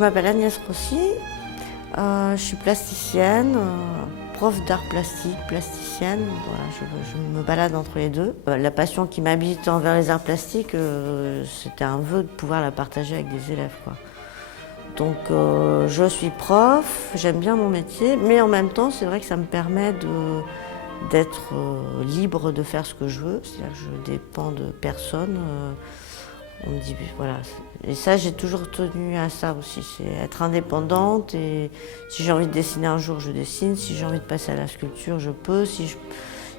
Je m'appelle Agnès Rossi, je suis plasticienne, prof d'art plastique, plasticienne. Voilà, je me balade entre les deux. La passion qui m'habite envers les arts plastiques, c'était un vœu de pouvoir la partager avec des élèves, quoi. Donc je suis prof, j'aime bien mon métier, mais en même temps c'est vrai que ça me permet d'être libre de faire ce que je veux, c'est-à-dire que je dépends de personne. On me dit, voilà. Et ça, j'ai toujours tenu à ça aussi, c'est être indépendante. Et si j'ai envie de dessiner un jour, je dessine. Si j'ai envie de passer à la sculpture, je peux. Si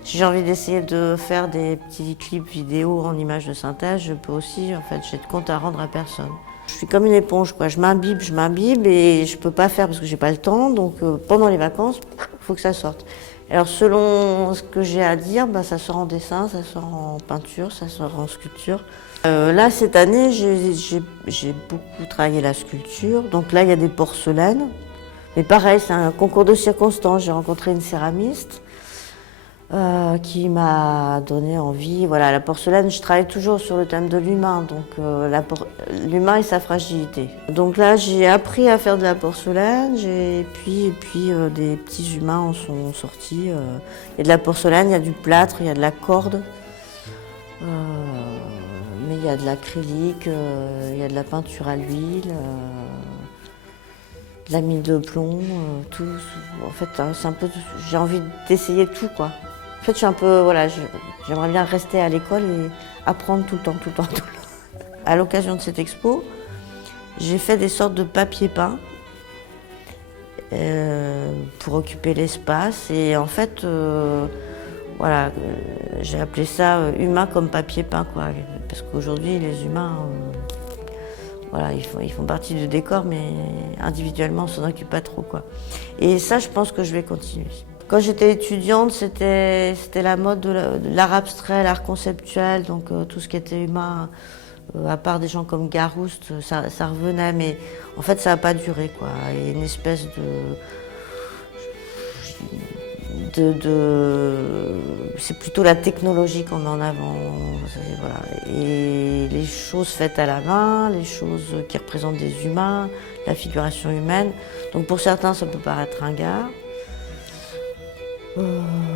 j'ai envie d'essayer de faire des petits clips vidéo en images de synthèse, je peux aussi. En fait, j'ai de compte à rendre à personne. Je suis comme une éponge, quoi. Je m'imbibe et je peux pas faire parce que j'ai pas le temps. Donc pendant les vacances, il faut que ça sorte. Alors selon ce que j'ai à dire, ça sort en dessin, ça sort en peinture, ça sort en sculpture. Là, cette année, j'ai beaucoup travaillé la sculpture. Donc là, il y a des porcelaines. Mais pareil, c'est un concours de circonstances. J'ai rencontré une céramiste qui m'a donné envie. Voilà, la porcelaine, je travaille toujours sur le thème de l'humain, donc l'humain et sa fragilité. Donc là, j'ai appris à faire de la porcelaine, et puis des petits humains en sont sortis. Il y a de la porcelaine, il y a du plâtre, il y a de la corde, mais il y a de l'acrylique, il y a de la peinture à l'huile, de la mine de plomb, tout. En fait, c'est un peu, j'ai envie d'essayer tout, quoi. En fait, je suis un peu, voilà, j'aimerais bien rester à l'école et apprendre tout le temps. À l'occasion de cette expo, j'ai fait des sortes de papier peint pour occuper l'espace. Et en fait, voilà, j'ai appelé ça humain comme papier peint, quoi. Parce qu'aujourd'hui, les humains, voilà, ils font partie du décor, mais individuellement, on s'en occupe pas trop, quoi. Et ça, je pense que je vais continuer. Quand j'étais étudiante, c'était la mode de l'art abstrait, l'art conceptuel, donc tout ce qui était humain, à part des gens comme Garouste, ça revenait, mais en fait ça n'a pas duré, quoi. Il y a une espèce c'est plutôt la technologie qu'on met en avant, voilà. Et les choses faites à la main, les choses qui représentent des humains, la figuration humaine. Donc pour certains, ça peut paraître ringard.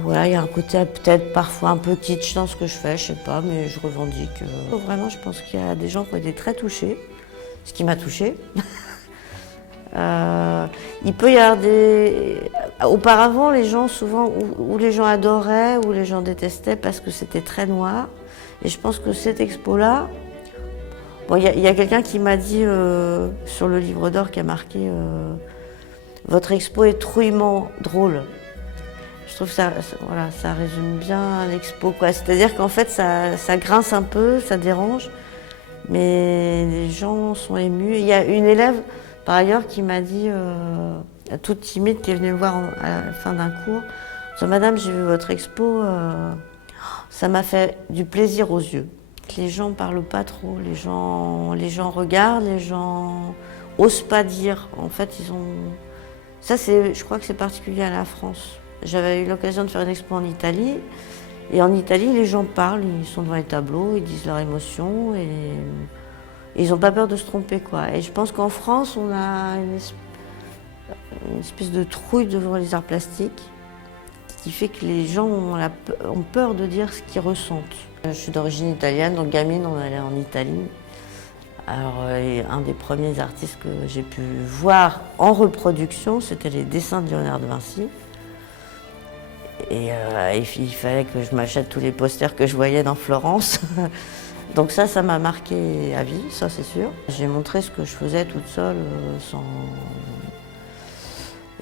Voilà, il y a un côté peut-être parfois un peu kitsch dans ce que je fais, je sais pas, mais je revendique. Vraiment, je pense qu'il y a des gens qui ont été très touchés, ce qui m'a touchée. Il peut y avoir auparavant, les gens souvent, ou les gens adoraient, ou les gens détestaient parce que c'était très noir. Et je pense que cette expo-là, bon, il y a quelqu'un qui m'a dit sur le livre d'or qui a marqué votre expo est trouillement drôle. Je trouve que voilà, ça résume bien l'expo, quoi. C'est-à-dire qu'en fait, ça grince un peu, ça dérange, mais les gens sont émus. Il y a une élève, par ailleurs, qui m'a dit, toute timide, qui est venue me voir à la fin d'un cours, en disant, Madame, j'ai vu votre expo, ça m'a fait du plaisir aux yeux. Les gens ne parlent pas trop, les gens regardent, les gens n'osent pas dire. En fait, ça, je crois que c'est particulier à la France. J'avais eu l'occasion de faire une expo en Italie. Et en Italie, les gens parlent, ils sont devant les tableaux, ils disent leurs émotions et ils n'ont pas peur de se tromper, quoi. Et je pense qu'en France, on a une espèce de trouille devant les arts plastiques qui fait que les gens ont peur de dire ce qu'ils ressentent. Je suis d'origine italienne, donc gamine, on allait en Italie. Alors, un des premiers artistes que j'ai pu voir en reproduction, c'était les dessins de Léonard de Vinci. Et il fallait que je m'achète tous les posters que je voyais dans Florence. Donc ça m'a marqué à vie, ça c'est sûr. J'ai montré ce que je faisais toute seule,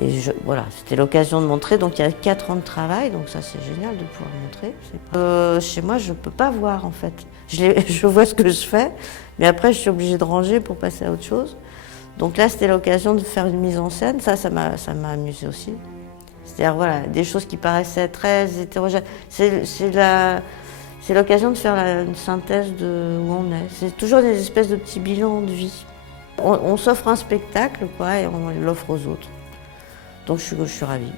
Et voilà, c'était l'occasion de montrer. Donc il y a 4 ans de travail, donc ça c'est génial de pouvoir montrer. Chez moi, je ne peux pas voir en fait. Je vois ce que je fais, mais après je suis obligée de ranger pour passer à autre chose. Donc là, c'était l'occasion de faire une mise en scène. Ça m'a amusée aussi. C'est-à-dire, voilà, des choses qui paraissaient très hétérogènes. C'est l'occasion de faire une synthèse de où on est. C'est toujours des espèces de petits bilans de vie. On s'offre un spectacle, quoi, et on l'offre aux autres. Donc je suis ravie.